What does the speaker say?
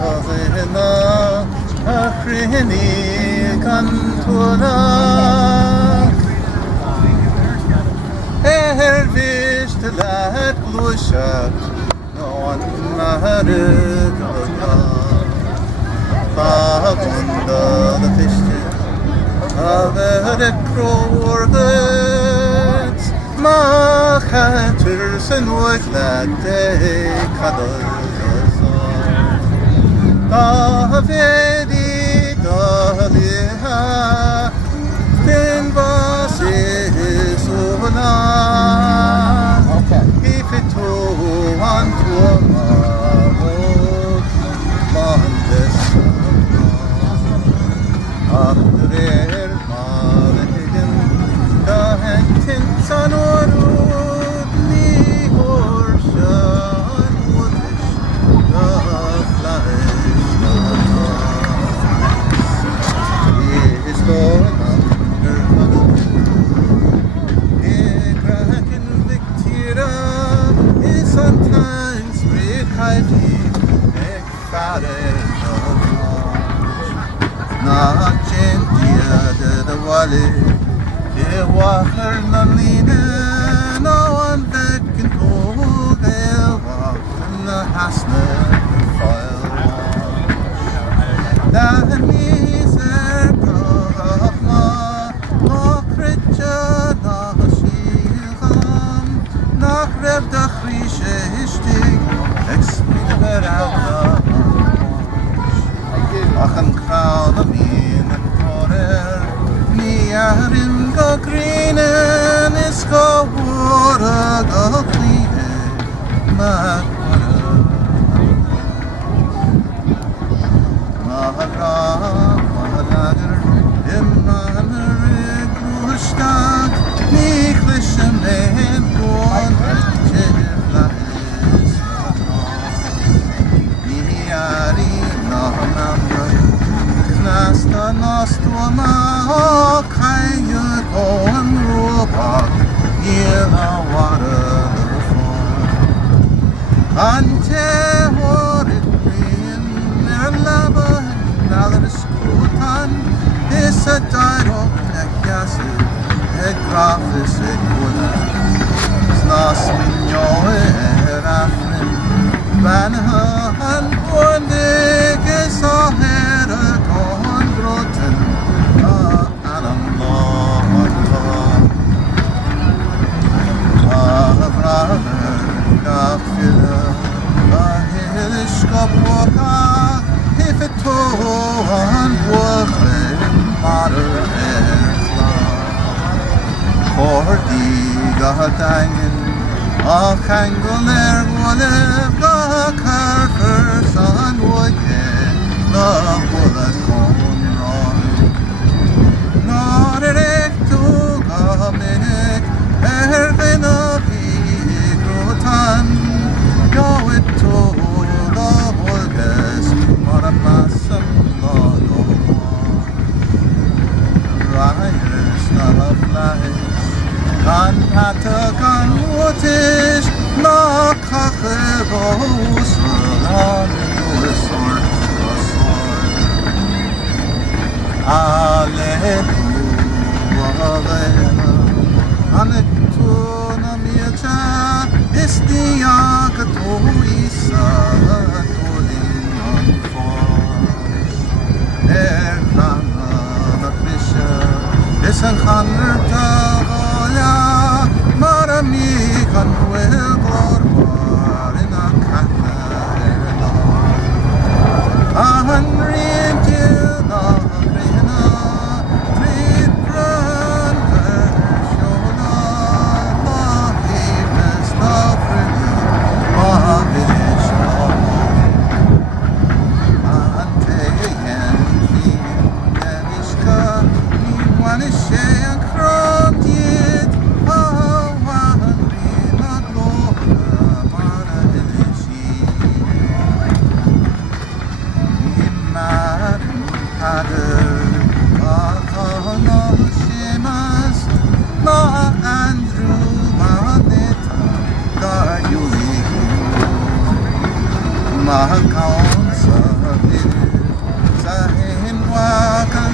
Ravena Achrini Cantona Ervish the lad Glushak No one mattered Bagunda the Christian Aver Crowwords Mahaters and Waglade Cuddles Davedi Daliha Tinvasi Suvana If it to one to a marble Mondes After Marhigan Dahentin Sanorud Ni Horshan Woodish The Flash Is Lord under Kraken Victira is sometimes Rikhaiti Ekfare Not Gentia the Wally It was her Nalina No one that can hold their walk in the Hasna file That means her Kahma No Kritcha No Shiham No Kreb the Khrisha Ishtig Explain about Achan crown the mean and corner Niarin go green and it's go water go clean Mad water Mahalager Immaner Grushtag Nichlishem and born Jeflahes Niari Nasta nostuma kaya kon robak yela water ante horit in laba nalar skutan is a dialog nekas e grafis e kola snas minyo erafrin banha han bonde ke sahera kon groten anam brother gafila ahilish kapoka if it to an workle matter Kordi gahatangen Akhanguler Walev Gakarfer San Woye The Bullet Conroy Norek to Gaminik Ervina Vigrutan Go it to the Volgas Marapasam Lodo Riders not flies Kan patakan wotish na kakebos lan uesort Aleluia Anetuna miacha istia katoisa tolin Erkana the Krisha Isan Khaner Tagoya Marami kan wel glor in a kana Ahanrin till the Rena Trid run Shona Lahibes the Fridi Mahavish Ante yen Denishka Niwanishe and Krontiet Mahakaon sa 가